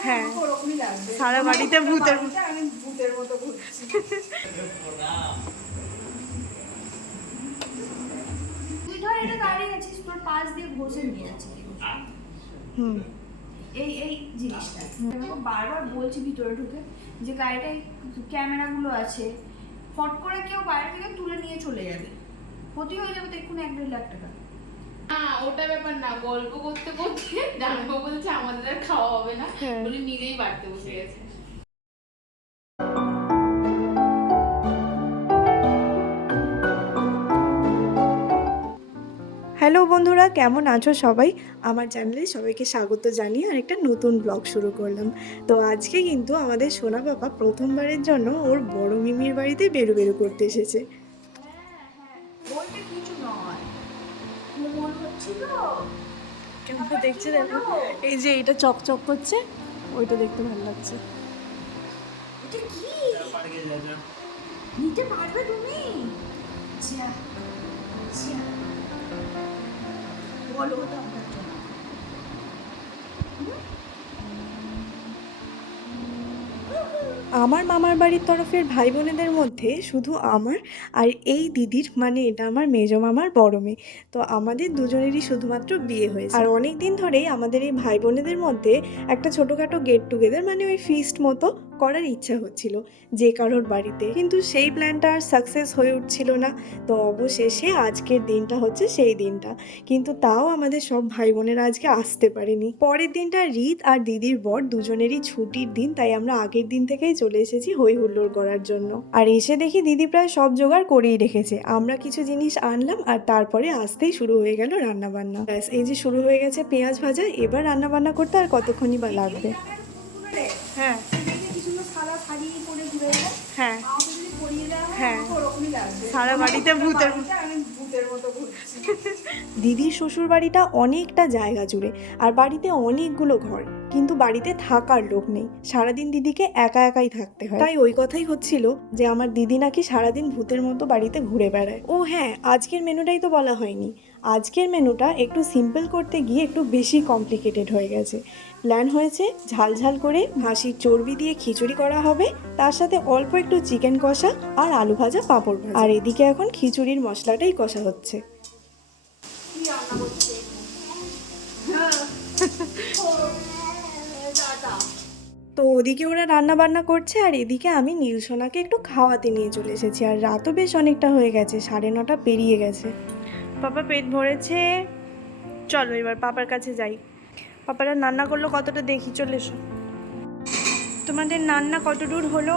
হ্যাঁ সারা বাড়িতে ভূতের আমি ভূতের মতো। ঘুরছি তুই ধর এটা দাঁড়িয়ে আছিস তোর পাশ দিয়ে ঘষে নিয়ে হুম। এই এই জিনিসটা। বারবার বলছি ভিতরে ঢুকে যে গাড়িটায় ক্যামেরাগুলো আছে ফট করে কেউ বাইরে থেকে তুলে নিয়ে চলে যাবে। ক্ষতি হয়ে যাবে তো এক্ষুনি এক দেড় লাখ টাকা। না ওটা ব্যাপার না গল্প করতে করতে জানব বলছে আমাদের আর খাওয়া হবে না। হ্যাঁ। বলে নিজেই বাড়তে বসে গেছে। হ্যালো বন্ধুরা কেমন আছো সবাই? আমার চ্যানেলে সবাইকে স্বাগত জানিয়ে আর একটা নতুন ব্লগ শুরু করলাম। তো আজকে কিন্তু আমাদের সোনা বাবা প্রথমবারের জন্য ওর বড় মিমির বাড়িতে বেরু বেরু করতে এসেছে। কেমন দেখছে দেখো। এই যে এটা চকচক করছে ওইটা দেখতে ভালো লাগছে। এটা কি? নিতে পারবে তুমি? বলো তো আপনার জন্য আমার মামার বাড়ির তরফের ভাই বোনেদের মধ্যে শুধু আমার আর এই দিদির মানে এটা আমার মেজো মামার বড় মেয়ে। তো আমাদের দুজনেরই শুধুমাত্র বিয়ে হয়েছে। আর অনেক দিন ধরেই আমাদের এই ভাই বোনেদের মধ্যে একটা ছোটোখাটো গেট টুগেদার মানে ওই ফিস্ট মতো করার ইচ্ছা হচ্ছিল যে কারোর বাড়িতে। কিন্তু সেই প্ল্যানটা আর সাকসেস হয়ে উঠছিল না। তো অবশেষে আজকের দিনটা হচ্ছে সেই দিনটা। কিন্তু তাও আমাদের সব ভাই বোনেরা আজকে আসতে পারেনি। পরের দিনটা রিত আর দিদির বর দুজনেরই ছুটির দিন, তাই আমরা আগের দিন থেকেই চলে এসেছি হই হুল্লোড় করার জন্য। আর এসে দেখি দিদি প্রায় সব জোগাড় করেই রেখেছে। আমরা কিছু জিনিস আনলাম আর তারপরে আসতেই শুরু হয়ে গেল রান্না বান্না ব্যাস, এই যে শুরু হয়ে গেছে পেঁয়াজ ভাজা, এবার রান্না বান্না করতে আর কতক্ষণই বা লাগবে? হ্যাঁ। শাড়ি পরে ঘুরে এলো হ্যাঁ। হয় সারা বাড়িতে ভূতের ভূতের মতো ঘুরছি। দিদির শ্বশুর বাড়িটা অনেকটা জায়গা জুড়ে, আর বাড়িতে অনেকগুলো ঘর, কিন্তু বাড়িতে থাকার লোক নেই। সারাদিন দিদিকে একা একাই থাকতে হয়। তাই ওই কথাই হচ্ছিল যে, আমার দিদি নাকি সারাদিন ভূতের মতো বাড়িতে ঘুরে বেড়ায়। ও হ্যাঁ আজকের মেনুটাই তো বলা হয়নি। আজকের মেনুটা একটু সিম্পল করতে গিয়ে একটু বেশি কমপ্লিকেটেড হয়ে গেছে। প্ল্যান হয়েছে ঝাল ঝাল করে হাসির চর্বি দিয়ে খিচুড়ি করা হবে, তার সাথে অল্প একটু চিকেন কষা আর আলু ভাজা পাঁপড় আর এদিকে এখন খিচুড়ির মশলাটাই কষা হচ্ছে। তো ওদিকে ওরা রান্না বান্না করছে আর এদিকে আমি নীলসোনাকে একটু খাওয়াতে নিয়ে চলে এসেছি। আর রাতও বেশ অনেকটা হয়ে গেছে, সাড়ে নটা পেরিয়ে গেছে। পাপা পেট ভরেছে। চলো এবার পাপার কাছে যাই। পাপারা রান্না করল কতটা দেখি, চলে এসো। তোমাদের রান্না কত দূর হলো?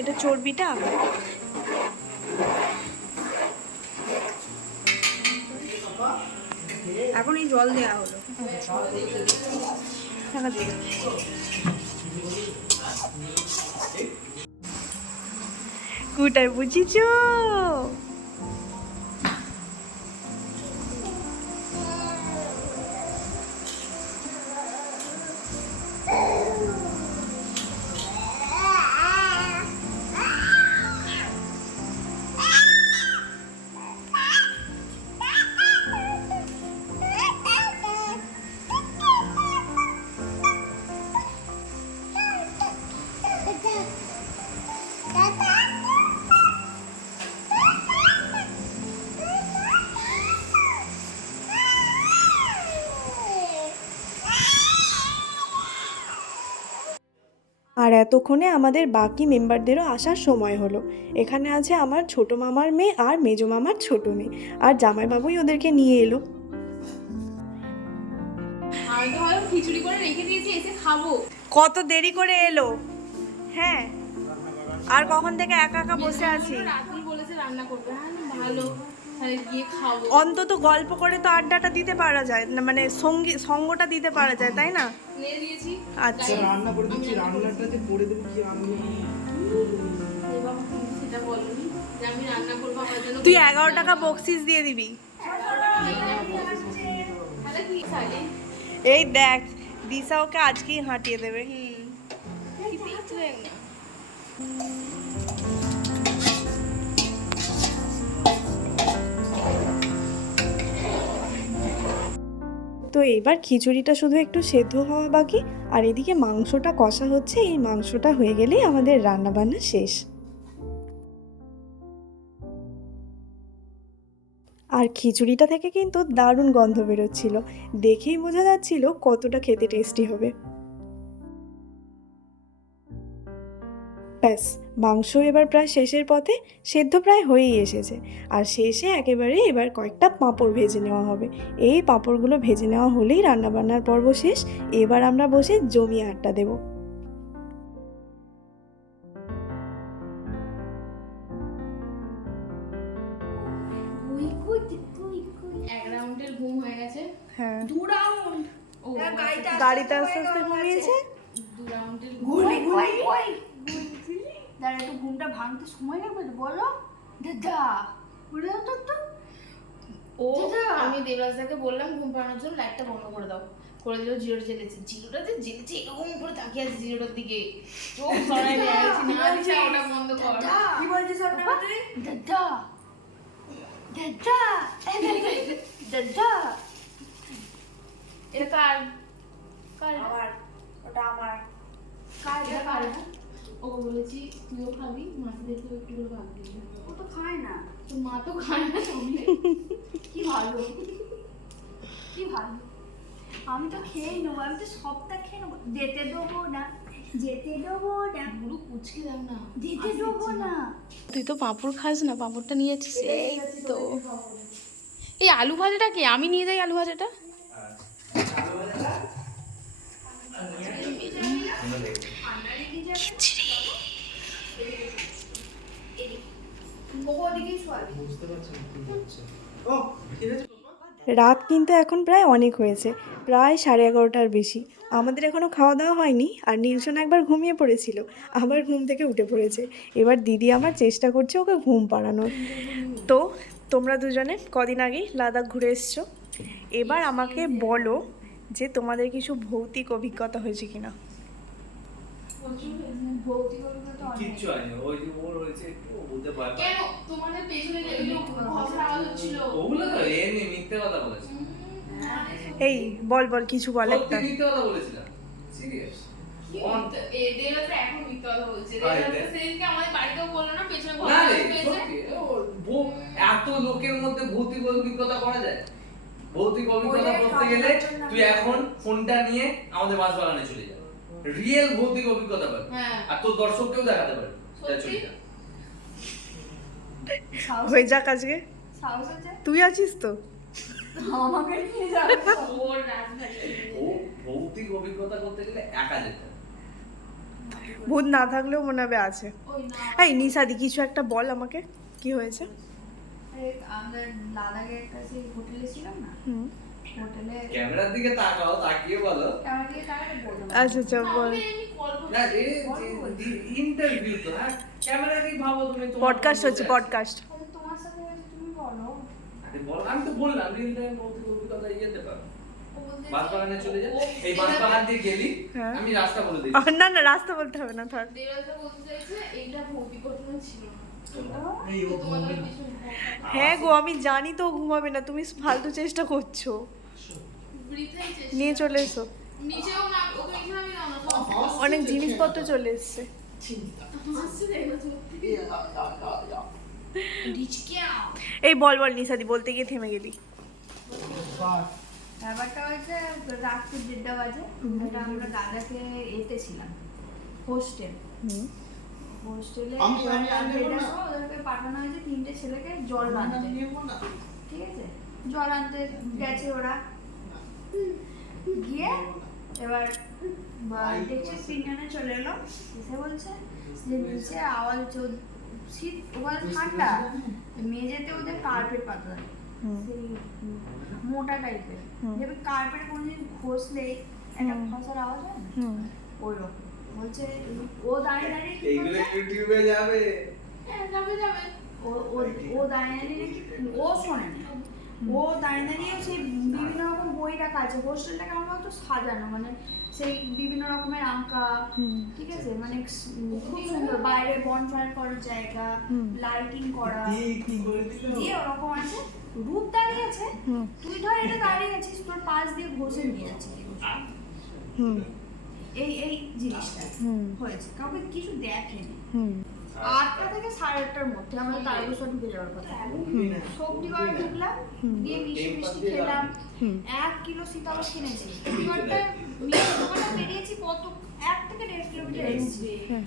এটা চর্বিটা? এখন এই জল দেওয়া হলো। কুটায় বুঝিছ? আর এতক্ষণে আমাদের বাকি মেম্বারদেরও আসার সময় হলো। এখানে আছে আমার ছোট মামার মেয়ে আর মেজো মামার ছোট মেয়ে। আর জামাইবাবুই ওদেরকে নিয়ে এলো। আমি তো ভালো খিচুড়ি করে রেখে দিয়েছি এসে খাব। কত দেরি করে এলো? হ্যাঁ। আর কখন থেকে একা একা বসে আছি? রাতুল বলেছে রান্না করবে। হ্যাঁ ভালো। অন্তত গল্প করে তো আড্ডাটা দিতে পারা যায় না মানে সঙ্গী সঙ্গটা দিতে পারা যায় তাই না? আচ্ছা। রান্না করে দিচ্ছি রান্নাটা যে করে দেবো কি রান্না তুই এগারো টাকা বকশিস দিয়ে দিবি। এই দেখ দিশা ওকে আজকেই হাঁটিয়ে দেবে। তো এবার খিচুড়িটা শুধু একটু সেদ্ধ হওয়া বাকি, আর এদিকে মাংসটা কষা হচ্ছে, এই মাংসটা হয়ে গেলেই আমাদের রান্না বান্না শেষ। আর খিচুড়িটা থেকে কিন্তু দারুণ গন্ধ বেরোচ্ছিল, দেখেই বোঝা যাচ্ছিল কতটা খেতে টেস্টি হবে। ব্যাস মাংস এবার প্রায় শেষের পথে সেদ্ধ প্রায় হয়েই এসেছে। আর শেষে একেবারে এবার কয়েকটা পাঁপড় ভেজে নেওয়া হবে। এই পাঁপড়গুলো ভেজে নেওয়া হলেই রান্নাবান্নার পর্ব শেষ। এবার আমরা বসে জমিয়ে আড্ডা দেবো। ঘুম হয়ে গেছে। হ্যাঁ। দু রাউন্ড। গাড়িতে আস্তে আস্তে ঘুমিয়েছে। দু রাউন্ডের ঘুরে কই কই দাঁড়া একটু ঘুমটা ভাঙতে সময় লাগবে তো বলো। দাদা বলে দাও তো একটু। ও দাদা। আমি দেবরাজদাকে বললাম ঘুম পাড়ানোর জন্য লাইটটা বন্ধ করে দাও। করে দিল জিরো জ্বেলেছে। জিরোটা যে জ্বেলেছে এরকম করে তাকিয়ে আছে জিরোটার দিকে। চোখ সরাই নিয়ে না দিশা ওটা বন্ধ কর। কি বলছিস আপনার দাদা। দাদা। দাদা এটা কার? কার আমার ওটা আমার। কার এটা কার? ও বলেছি তুইও খাবি মাছদেরকেও একটু করে ভাগ দিবি ও তো খায় না। তোর মা তো খায় না চকলেট কি ভালো। কি ভালো। আমি তো খেয়েই নেব আমি তো সবটা খেয়ে নেব। যেতে দেবো না যেতে দেবো না। পুরো কুচকে দাও না। যেতে দেবো না। তুই তো পাঁপড় খাস না পাঁপড়টা নিয়ে যাচ্ছিস এই তো। এই আলু ভাজাটা কি? আমি নিয়ে যাই আলু ভাজাটা ওদিকেই শোয়াবি বুঝতে পারছি না কি হচ্ছে ও ঠিক আছে রাত কিন্তু এখন প্রায় অনেক হয়েছে, প্রায় সাড়ে এগারোটার বেশি। আমাদের এখনও খাওয়া দাওয়া হয়নি আর নীলসন একবার ঘুমিয়ে পড়েছিল, আবার ঘুম থেকে উঠে পড়েছে। এবার দিদি আমার চেষ্টা করছে ওকে ঘুম পাড়ানোর। তো তোমরা দুজনে কদিন আগেই লাদাখ ঘুরে এসছো। এবার আমাকে বলো যে তোমাদের কিছু ভৌতিক অভিজ্ঞতা হয়েছে কিনা। কিচ্ছু হয়নি। ওই যে ওর হয়েছে একটু বলতে পারে কেন? তোমাদের পেছনে যে আওয়াজ হচ্ছিল। ওগুলো তো এমনি মিথ্যে কথা বলেছে। এই বল বল কিছু বল একটা। মিথ্যে কথা বলেছিলাম। সিরিয়াস এখন মিথ্যে কথা বলছে। সেদিনকে আমাদের বাড়িতেও বলল না পেছনে এত লোকের মধ্যে ভৌতিক অভিজ্ঞতা করা যায়। ভৌতিক অভিজ্ঞতা করতে গেলে তুই এখন ফোনটা নিয়ে আমাদের মাছ বাগানে চলে যা রিয়েল ভৌতিক অভিজ্ঞতা পাবি। হ্যাঁ। আর তোর দর্শককেও দেখাতে পারবি। হয়ে যাক আজকে। তুই আছিস তো? আমাকে নিয়ে যাবে। ও ভৌতিক অভিজ্ঞতা করতে গেলে একা যেতে ভূত না থাকলেও মনে হবে আছে। ওই এই নিশাদি কিছু একটা বল আমাকে। কি হয়েছে? আরে, আমাদের লাদাখে একটা হোটেলে ছিলাম না? হুম। হোটেলে ক্যামেরার দিকে তাকাও তাকিয়ে বলো। আমার দিকে তাকালে বললাম আচ্ছা আচ্ছা বল। না ইন্টারভিউ তো হ্যাঁ ক্যামেরাতেই ভাবো তুমি পডকাস্ট হচ্ছে পডকাস্ট তোমার সাথে তুমি বলো। আরে বল আমি তো বললাম রিল টাইম ভৌতিক অভিজ্ঞতা যেতে পারো। ও বলছে বাস যে বাগানে চলে যা। এই বাস দিয়ে গেলি হ্যাঁ। আমি রাস্তা বলে দিই না না রাস্তা বলতে হবে না থাক। বলতে চাইছে এইটা ভৌতিক ঘটনা ছিল হ্যাঁ গো আমি জানি তো ঘুমাবে না তুমি ফালতু চেষ্টা করছ। নিয়ে চলে এসো। তো। অনেক জিনিসপত্র চলে এসছে। এই বল বল নিশাদি বলতে গিয়ে থেমে গেলি। ব্যাপারটা হচ্ছে রাত্রি দেড়টা বাজে। ওটা আমরা দাদাকে এতে ছিলাম হোস্টেল হুম। হোস্টেলে ওদেরকে পাঠানো হয়েছে তিনটে ছেলেকে জল আনতে। ঠিক আছে? জল আনতে গেছে ওরা। গিয়ে এবার দেখছি তিনজনে চলে এলো। এসে বলছে যে নিচে আওয়াজ শীত ওখানে ঠান্ডা। মেঝেতে ওদের কার্পেট পাতা মোটা টাইপের যেমন কার্পেট কোনদিন ঘষলেই একটা হুম। আওয়াজ হয় না? ওই রকম বলছে ও দাঁড়িয়ে দাঁড়িয়ে এইগুলো ইউটিউবে যাবে। হ্যাঁ, যাবে, যাবে। ও ও- দাঁড়িয়ে দাঁড়িয়ে নাকি ও শোনে না। ও দাঁড়িয়ে দাঁড়িয়ে সেই বিভিন্ন টুকটাক আছে হোস্টেলটা কেমন বলতো সাজানো মানে সেই বিভিন্ন রকমের আঁকা ঠিক আছে? মানে খুব সুন্দর বাইরে বনফায়ার করার জায়গা লাইটিং করা দিয়ে ওরকম আছে রূপ দাঁড়িয়ে আছে তুই ধর এটা দাঁড়িয়ে আছিস তোর পাশ দিয়ে ঘষে নিয়ে যাচ্ছে হুম। এই এই জিনিসটা হুম। হয়েছে কাউকে কিছু দেখেনি। হুম। আটটা থেকে সাড়ে আটটার মধ্যে আমরা তারকেশ্বর ঢুকে যাওয়ার কথা। সবজি ঢুকলাম দিয়ে মিষ্টি মিষ্টি খেলাম। এক কিলো কিনেছি। বেরিয়েছি কত এক থেকে দেড় কিলোমিটার এসেছি। হ্যাঁ।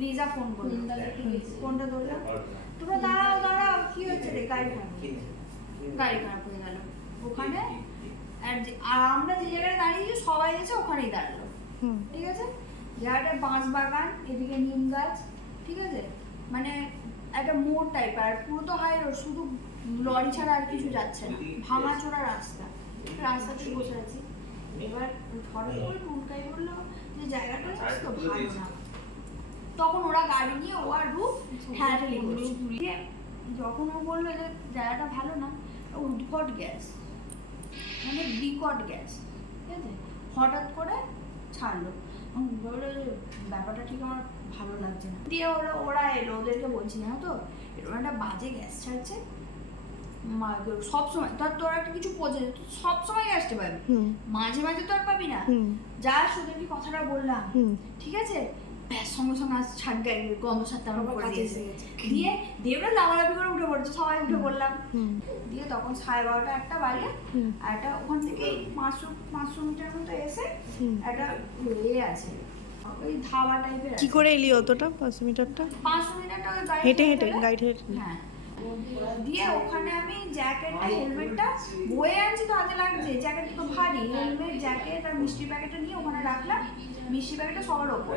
লিজা ফোন করল। ফোনটা ধরলাম তোমরা দাঁড়াও দাঁড়াও কি হচ্ছে রে? গাড়ি খারাপ গাড়ি খারাপ হয়ে গেল। ওখানে আর আমরা যে জায়গায় দাঁড়িয়েছি সবাই এসে ওখানেই দাঁড়াল। হুম। ঠিক আছে? জায়গাটা বাঁশ বাগান এদিকে নিম গাছ ঠিক আছে? মানে একটা মোড় টাইপ আর পুরো তো হাই রোড শুধু লরি ছাড়া আর কিছু যাচ্ছে না। ভাঙাচোরা রাস্তা। রাস্তাতে বসে আছি। এবার হঠাৎ করে টুনকাই বলল যে জায়গাটা জানিস তো ভালো না তখন ওরা গাড়ি নিয়ে ও আর রূপ হ্যান্ডেলিং করছে। যখন ও বলল যে জায়গাটা ভালো না উদ্ভট গ্যাস মানে বিকট গ্যাস ঠিক আছে? হঠাৎ করে ছাড়লো। ব্যাপারটা ঠিক আমার ভালো লাগছে না। দিয়ে ওরা ওরা এলো ওদেরকে বলছি না তো এরকম একটা বাজে গ্যাস ছাড়ছে। সব সময় তোর তোর একটা কিছু পচে সব সময় গ্যাসটা পাবি মাঝে মাঝে তো আর পাবি না। যা যা শুধু কথাটা বললাম। ঠিক আছে? ব্যাস সঙ্গে সঙ্গে আজ ছাড় গায়ে গন্ধ ছাড়তে আমার কাজে দিয়েছে গেছে। দিয়ে দেবরা লাভালাভি করে উঠে পড়ছে সবাই উঠে হুম। দিয়ে তখন সাড়ে বারোটা একটা বাজে আর একটা ওখান থেকে পাঁচশো পাঁচশো মিটার মতো এসে একটা ইয়ে আছে ওই ধাবা টাইপের কি করে এলি অতটা পাঁচ মিটারটা? পাঁচশো মিটারটা হেঁটে হেঁটে গাইড হেঁটে। হ্যাঁ। দিয়ে ওখানে আমি জ্যাকেটটা হেলমেটটা বয়ে আনছি তো হাতে লাগছে জ্যাকেট তো ভারী হেলমেট জ্যাকেট আর মিষ্টি প্যাকেটটা নিয়ে ওখানে রাখলাম মিষ্টি প্যাকেটটা সবার ওপর।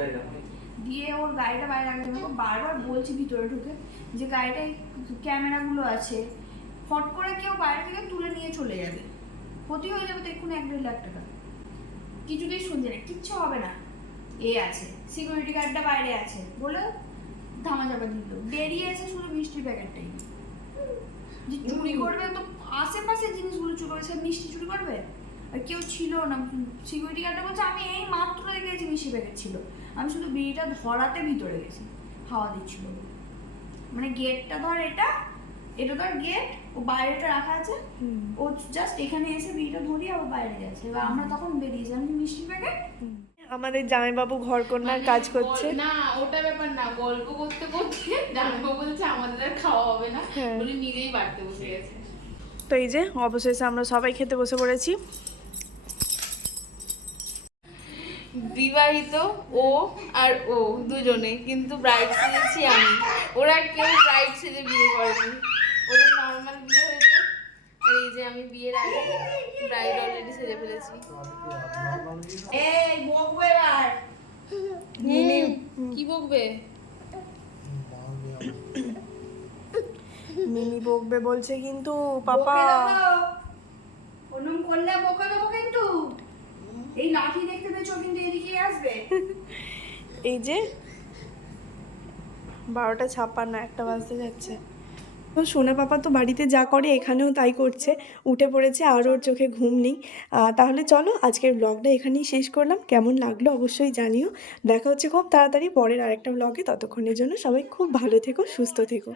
দিয়ে ওর গাড়িটা বাইরে রাখতে হবে বারবার বলছি ভিতরে ঢুকে যে গাড়িটায় ক্যামেরাগুলো আছে। ফট করে কেউ বাইরে থেকে তুলে নিয়ে চলে যাবে। ক্ষতি হয়ে যাবে তো এক্ষুনি এক দেড় লাখ টাকা। কিছুতেই শুনছে না, কিচ্ছু হবে না। এ আছে সিকিউরিটি গার্ডটা বাইরে আছে, বলে ধামা চাপা দিল। বেরিয়ে এসে শুধু মিষ্টির প্যাকেটটাই। যে চুরি করবে তো আশেপাশের জিনিসগুলো চুরি করবে, সে মিষ্টি চুরি করবে? আর কেউ ছিল না। সিকিউরিটি গার্ডটা বলছে, আমি এই মাত্র দেখেছি মিষ্টি প্যাকেট ছিল। আমি শুধু বিড়িটা ধরাতে ভিতরে গেছি হাওয়া দিচ্ছিল। মানে গেটটা ধর এটা এটা ধর গেট ও বাইরেটা রাখা আছে। ও জাস্ট এখানে এসে বিড়িটা ধরিয়ে আবার বাইরে গেছে এবার আমরা তখন বেরিয়েছি। আমি মিষ্টি প্যাকেট আমাদের জামাইবাবু ঘর কন্যার কাজ করছে। মানে না ওটা ব্যাপার না। গল্প করতে করতে জামাইবাবু বলছে আমাদের আর খাওয়া হবে না। হ্যাঁ। বলে নিজেই বাড়তে বসে গেছে। তো এই যে অবশেষে আমরা সবাই খেতে বসে পড়েছি। বিবাহিত ও আর ও দুজনে কিন্তু ব্রাইড সেজেছি আমি। ওরা কেউ ব্রাইড সেজে বিয়ে করেনি। ওদের নর্মাল বিয়ে হয়েছে। আর এই যে আমি বিয়ের আগে ব্রাইড অলরেডি সেজে ফেলেছি। এই বকবো এবার। কি বকবে? মিমি বকবে বলছে কিন্তু পাপা ওরম করলে বকে দেবো কিন্তু এই লাঠি দেখতে পেয়েছ কিন্তু এদিকে আসবে এই যে বারোটা ছাপ্পান্ন, একটা বাজতে যাচ্ছে। তো সোনা পাপা তো বাড়িতে যা করে এখানেও তাই করছে। উঠে পড়েছে, আর ওর চোখে ঘুম নেই। তাহলে চলো আজকের ব্লগটা এখানেই শেষ করলাম। কেমন লাগল অবশ্যই জানিও। দেখা হচ্ছে খুব তাড়াতাড়ি পরের আরেকটা ব্লগে। ততক্ষণের জন্য সবাই খুব ভালো থেকো, সুস্থ থেকো।